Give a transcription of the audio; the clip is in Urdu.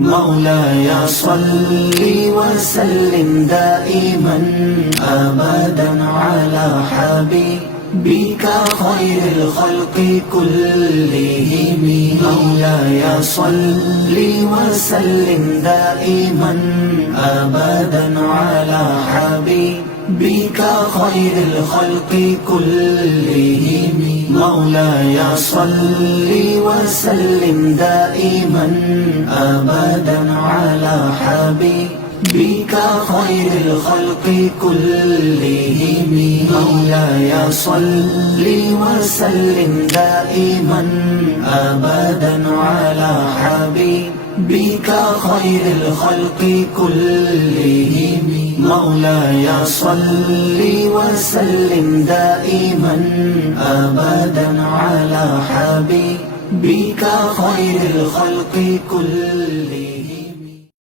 مولاي صل وسلم دائما أبدا على حبيبك خير الخلق كلهم. مولاي صل وسلم دائما أبدا على حبيبك خير الخلق كلهم. مولاي صل وسلم دائما أبدا على حبيبك خير الخلق كلهم. مولاي صل وسلم دائما أبدا على حبيبك خير الخلق كلهم. مولاي صل وسلم دائما أبدا على حبيبك خير الخلق كلهم.